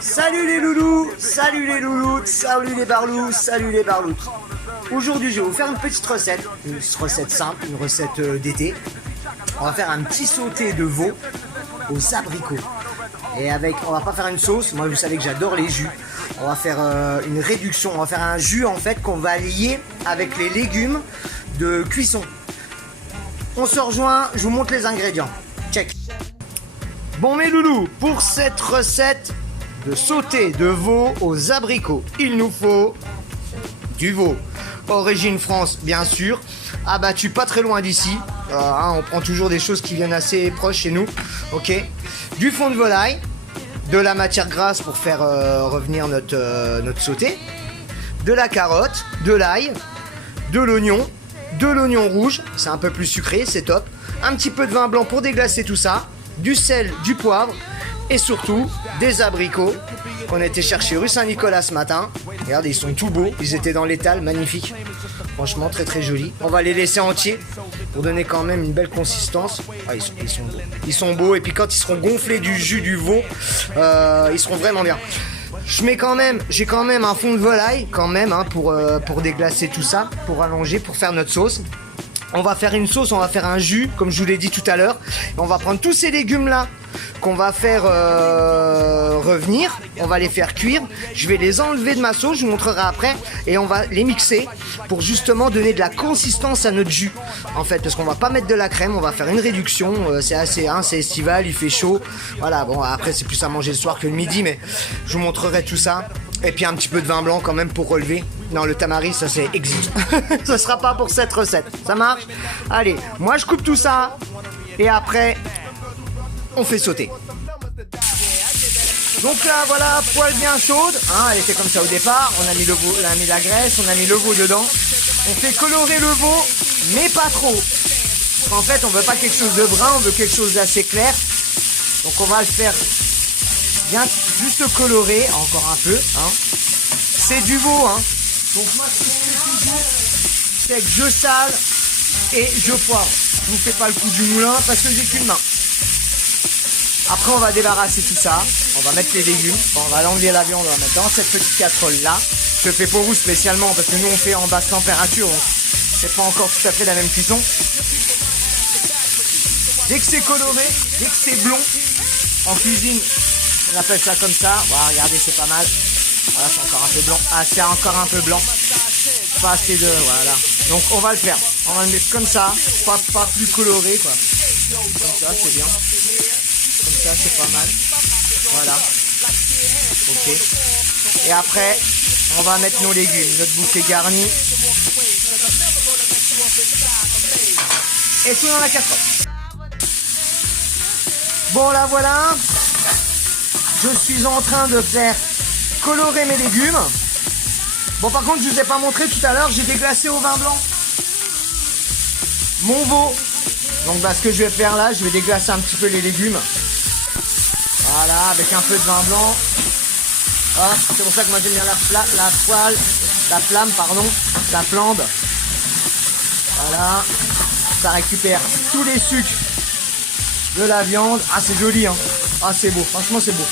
Salut les loulous, salut les louloutes, salut les barlous, salut les barloutes. Aujourd'hui, je vais vous faire une petite recette, simple, une recette d'été. On va faire un petit sauté de veau aux abricots. Et on va pas faire une sauce, moi vous savez que j'adore les jus. On va faire une réduction, on va faire un jus en fait qu'on va lier avec les légumes de cuisson. On se rejoint, je vous montre les ingrédients. Check. Bon mes loulous, pour cette recette de sauté de veau aux abricots, il nous faut du veau. Origine France, bien sûr. Abattu pas très loin d'ici. On prend toujours des choses qui viennent assez proches chez nous. Ok. Du fond de volaille. De la matière grasse pour faire revenir notre sauté. De la carotte. De l'ail. De l'oignon. De l'oignon rouge. C'est un peu plus sucré, c'est top. Un petit peu de vin blanc pour déglacer tout ça. Du sel, du poivre. Et surtout, des abricots qu'on a été chercher rue Saint-Nicolas ce matin. Regardez, ils sont tout beaux. Ils étaient dans l'étal, magnifiques. Franchement, très très jolis. On va les laisser entiers pour donner quand même une belle consistance. Ah, ils sont beaux. Ils sont beaux. Et puis quand ils seront gonflés du jus du veau, ils seront vraiment bien. J'ai quand même un fond de volaille quand même pour déglacer tout ça, pour allonger, pour faire notre sauce. On va faire une sauce, on va faire un jus, comme je vous l'ai dit tout à l'heure. On va prendre tous ces légumes-là qu'on va faire revenir. On va les faire cuire. Je vais les enlever de ma sauce, je vous montrerai après. Et on va les mixer pour justement donner de la consistance à notre jus. En fait, parce qu'on va pas mettre de la crème, on va faire une réduction. C'est estival, il fait chaud. Voilà, bon, après c'est plus à manger le soir que le midi, mais je vous montrerai tout ça. Et puis un petit peu de vin blanc quand même pour relever. Non, le tamari, ça c'est exit. Ce sera pas pour cette recette. Ça marche? Allez, moi je coupe tout ça. Et après, on fait sauter. Donc là, voilà, poêle bien chaude. Elle était comme ça au départ. On a mis la graisse, on a mis le veau dedans. On fait colorer le veau, mais pas trop. En fait, on veut pas quelque chose de brun, on veut quelque chose d'assez clair. Donc on va le faire bien, juste colorer, encore un peu. C'est du veau. Donc moi, ce que je fais toujours, c'est que je sale et je poivre. Je vous fais pas le coup du moulin parce que j'ai qu'une main. Après, on va débarrasser tout ça. On va mettre les légumes. On va enlever la viande, on va mettre dans cette petite casserole là. Je le fais pour vous spécialement parce que nous on fait en basse température. Donc c'est pas encore tout à fait la même cuisson. Dès que c'est coloré, dès que c'est blond, en cuisine, on appelle ça comme ça. Voilà, regardez, c'est pas mal. Voilà, c'est encore un peu blanc. C'est encore un peu blanc. Pas assez de... Voilà. Donc on va le faire. On va le mettre comme ça. Pas plus coloré, quoi. Comme ça, c'est bien. Comme ça, c'est pas mal. Voilà. Ok. Et après, on va mettre nos légumes. Notre bouquet garni. Et tout dans la casserole. Bon, là, voilà. Je suis en train de faire colorer mes légumes. Bon, par contre, je vous ai pas montré tout à l'heure, j'ai déglacé au vin blanc mon veau. Donc ce que je vais faire là, je vais déglacer un petit peu les légumes. Voilà, avec un peu de vin blanc. Hop, c'est pour ça que moi j'aime bien la flambe. Voilà, ça récupère tous les sucres de la viande. C'est joli, c'est beau, franchement c'est beau.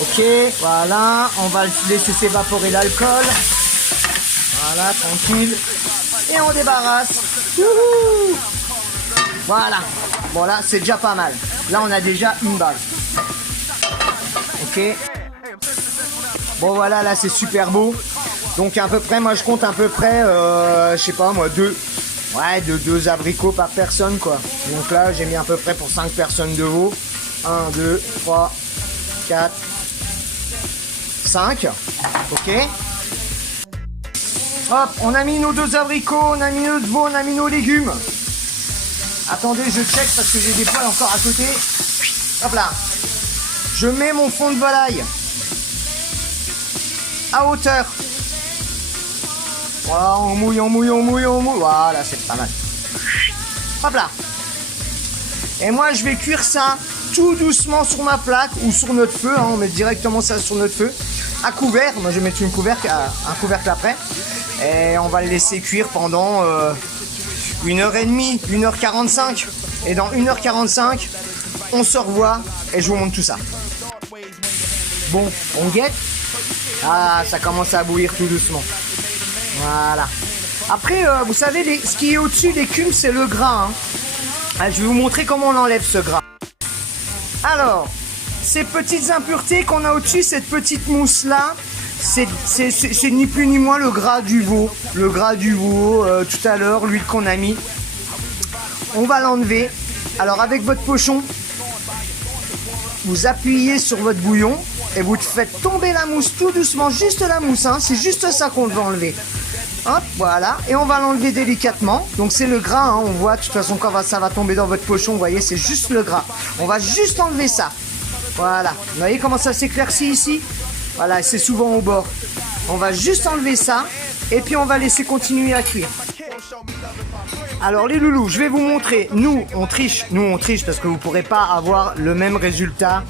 Ok, voilà, on va laisser s'évaporer l'alcool. Voilà, tranquille. Et on débarrasse. Wouhou! Voilà. Bon là, c'est déjà pas mal. Là, on a déjà une base. Ok. Bon voilà, là c'est super beau. Donc à peu près, moi je compte à peu près, je sais pas moi, deux abricots par personne quoi. Donc là, j'ai mis à peu près pour 5 personnes de veau. 1, 2, 3, 4, 5. Ok. Hop, on a mis nos 2 abricots, on a mis notre veau, on a mis nos légumes. Attendez, je check parce que j'ai des poils encore à côté. Hop là. Je mets mon fond de volaille à hauteur. Voilà, on mouille. Voilà, c'est pas mal. Hop là. Et moi, je vais cuire ça tout doucement sur ma plaque ou sur notre feu. On met directement ça sur notre feu. À couvert. Moi, je vais mettre un couvercle après. Et on va le laisser cuire pendant 1h30, 1h45. Et dans 1h45, on se revoit et je vous montre tout ça. Bon, on guette. Ah, ça commence à bouillir tout doucement. Voilà. Après, vous savez, ce qui est au-dessus des l'écume, c'est le gras. Hein. Ah, je vais vous montrer comment on enlève ce gras. Alors, ces petites impuretés qu'on a au-dessus, cette petite mousse-là, c'est ni plus ni moins le gras du veau. Le gras du veau, tout à l'heure, l'huile qu'on a mis. On va l'enlever. Alors, avec votre pochon, vous appuyez sur votre bouillon et vous faites tomber la mousse tout doucement, juste la mousse, hein, c'est juste ça qu'on veut enlever. Hop, voilà, et on va l'enlever délicatement. Donc c'est le gras, hein, on voit de toute façon quand ça va tomber dans votre pochon, vous voyez, c'est juste le gras. On va juste enlever ça. Voilà, vous voyez comment ça s'éclaircit ici? Voilà, c'est souvent au bord. On va juste enlever ça et puis on va laisser continuer à cuire. Alors les loulous, je vais vous montrer. Nous on triche parce que vous ne pourrez pas avoir le même résultat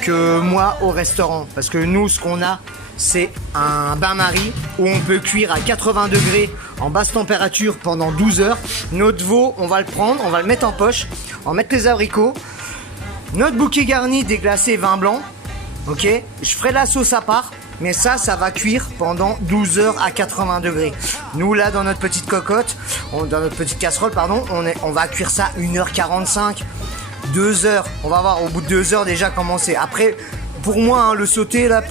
que moi au restaurant. Parce que nous, ce qu'on a, c'est un bain-marie où on peut cuire à 80 degrés en basse température pendant 12 heures. Notre veau, on va le prendre, on va le mettre en poche, on va mettre les abricots. Notre bouquet garni déglacé vin blanc. Ok, je ferai la sauce à part. Mais ça va cuire pendant 12 heures à 80 degrés. Nous, là, dans notre petite cocotte, dans notre petite casserole, pardon, on va cuire ça 1h45, 2 heures. On va voir au bout de 2 heures déjà comment c'est. Après, pour moi, hein, le sauté, là,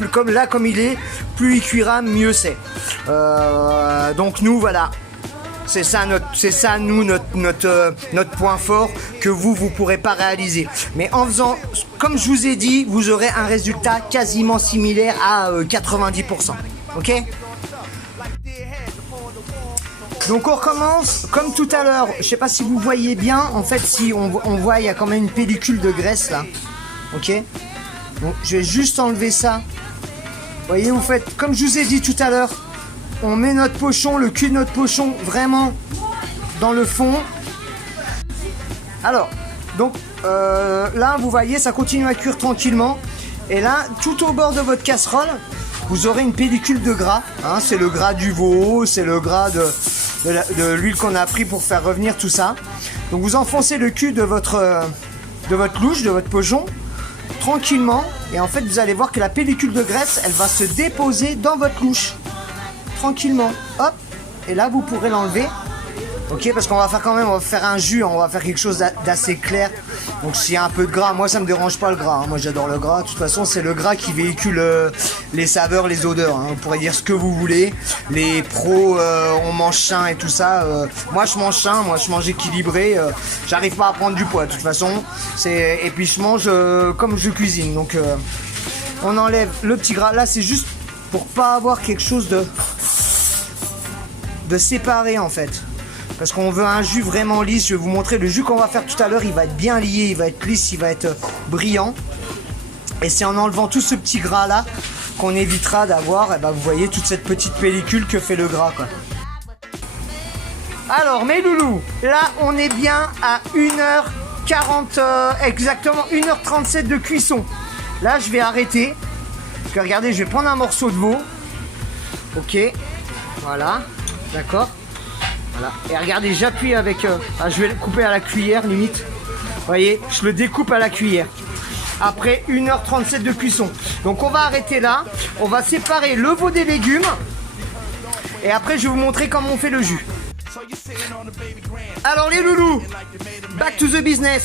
comme il est, plus il cuira, mieux c'est. Donc nous, voilà. C'est ça notre point fort que vous pourrez pas réaliser. Mais en faisant, comme je vous ai dit, vous aurez un résultat quasiment similaire à 90%. Ok? Donc on recommence comme tout à l'heure. Je sais pas si vous voyez bien. En fait, si on voit, il y a quand même une pellicule de graisse là. Ok? Donc je vais juste enlever ça. Vous voyez, vous faites comme je vous ai dit tout à l'heure. On met notre pochon, le cul de notre pochon vraiment dans le fond. Alors, donc là, vous voyez, ça continue à cuire tranquillement. Et là, tout au bord de votre casserole, vous aurez une pellicule de gras. Hein, c'est le gras du veau, c'est le gras de l'huile qu'on a pris pour faire revenir tout ça. Donc vous enfoncez le cul de votre louche, de votre pochon, tranquillement. Et en fait, vous allez voir que la pellicule de graisse, elle va se déposer dans votre louche. Tranquillement, hop, et là vous pourrez l'enlever, ok, parce qu'on va faire on va faire un jus, on va faire quelque chose d'assez clair. Donc s'il y a un peu de gras, moi ça me dérange pas le gras, hein. Moi j'adore le gras. De toute façon c'est le gras qui véhicule les saveurs, les odeurs, hein. Vous pourrez dire ce que vous voulez. Les pros on mange sain et tout ça. Moi je mange sain, moi je mange équilibré. J'arrive pas à prendre du poids de toute façon. Et puis je mange comme je cuisine. Donc on enlève le petit gras. Là c'est juste pour pas avoir quelque chose de séparé en fait, parce qu'on veut un jus vraiment lisse. Je vais vous montrer le jus qu'on va faire tout à l'heure. Il va être bien lié, il va être lisse, il va être brillant, et c'est en enlevant tout ce petit gras là qu'on évitera d'avoir, vous voyez, toute cette petite pellicule que fait le gras quoi. Alors mes loulous, là on est bien à 1h40, exactement 1h37 de cuisson. Là je vais arrêter, parce que regardez, je vais prendre un morceau de veau. Ok, voilà. D'accord, voilà. Et regardez, j'appuie avec... je vais le couper à la cuillère, limite. Vous voyez, je le découpe à la cuillère. Après 1h37 de cuisson. Donc on va arrêter là. On va séparer le veau des légumes. Et après, je vais vous montrer comment on fait le jus. Alors les loulous, back to the business.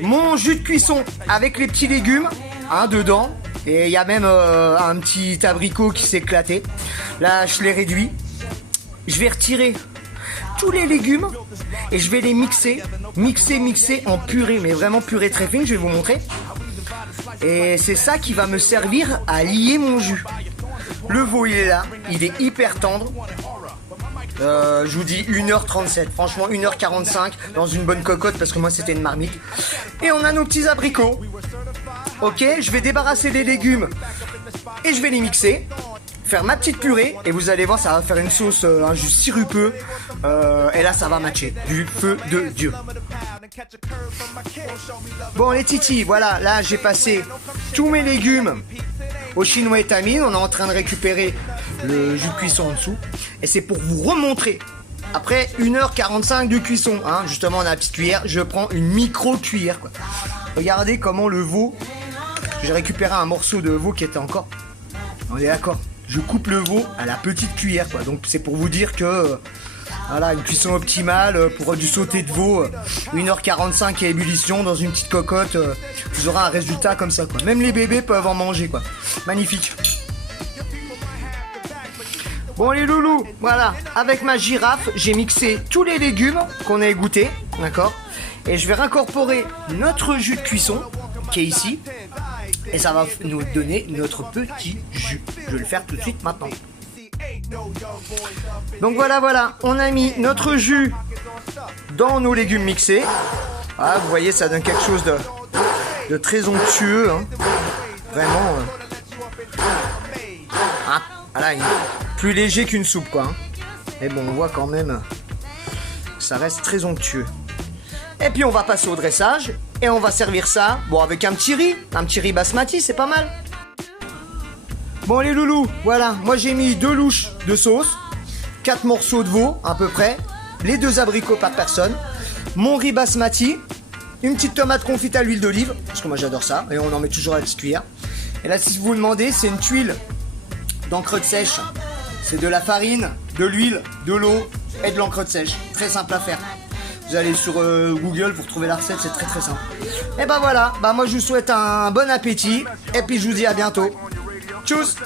Mon jus de cuisson avec les petits légumes, hein, dedans. Et il y a même un petit abricot qui s'est éclaté. Là, je l'ai réduit. Je vais retirer tous les légumes et je vais les mixer en purée, mais vraiment purée très fine, je vais vous montrer. Et c'est ça qui va me servir à lier mon jus. Le veau, il est là, il est hyper tendre. Je vous dis 1h37, franchement 1h45 dans une bonne cocotte, parce que moi c'était une marmite. Et on a nos petits abricots. Ok, je vais débarrasser les légumes et je vais les mixer, faire ma petite purée, et vous allez voir, ça va faire une sauce, un jus sirupeux, et là ça va matcher, du feu de Dieu. Bon les titis, voilà, là j'ai passé tous mes légumes au chinois étamine. On est en train de récupérer le jus de cuisson en dessous, et c'est pour vous remontrer. Après 1h45 de cuisson, hein, justement on a la petite cuillère, je prends une micro cuillère quoi. Regardez comment le veau, j'ai récupéré un morceau de veau qui était encore. On est d'accord. Je coupe le veau à la petite cuillère, quoi. Donc c'est pour vous dire que voilà, une cuisson optimale pour du sauté de veau, 1h45 à ébullition dans une petite cocotte, vous aurez un résultat comme ça, quoi. Même les bébés peuvent en manger, quoi. Magnifique. Bon les loulous, voilà, avec ma girafe, j'ai mixé tous les légumes qu'on a goûtés, d'accord? Et je vais incorporer notre jus de cuisson, qui est ici, et ça va nous donner notre petit jus. Je vais le faire tout de suite maintenant. Donc voilà, on a mis notre jus dans nos légumes mixés. Ah, vous voyez, ça donne quelque chose de très onctueux, hein. Vraiment. Ah, voilà, plus léger qu'une soupe, quoi. Hein. Mais bon, on voit quand même que ça reste très onctueux. Et puis on va passer au dressage et on va servir ça, bon, avec un petit riz basmati, c'est pas mal. Bon les loulous, voilà, moi j'ai mis 2 louches de sauce, 4 morceaux de veau à peu près, les 2 abricots par personne, mon riz basmati, une petite tomate confite à l'huile d'olive, parce que moi j'adore ça, et on en met toujours à la petite cuillère. Et là si vous vous demandez, c'est une tuile d'encre de sèche, c'est de la farine, de l'huile, de l'eau et de l'encre de sèche, très simple à faire. Vous allez sur Google pour trouver la recette, c'est très simple. Et ben voilà, bah moi je vous souhaite un bon appétit, et puis je vous dis à bientôt. Tchuss.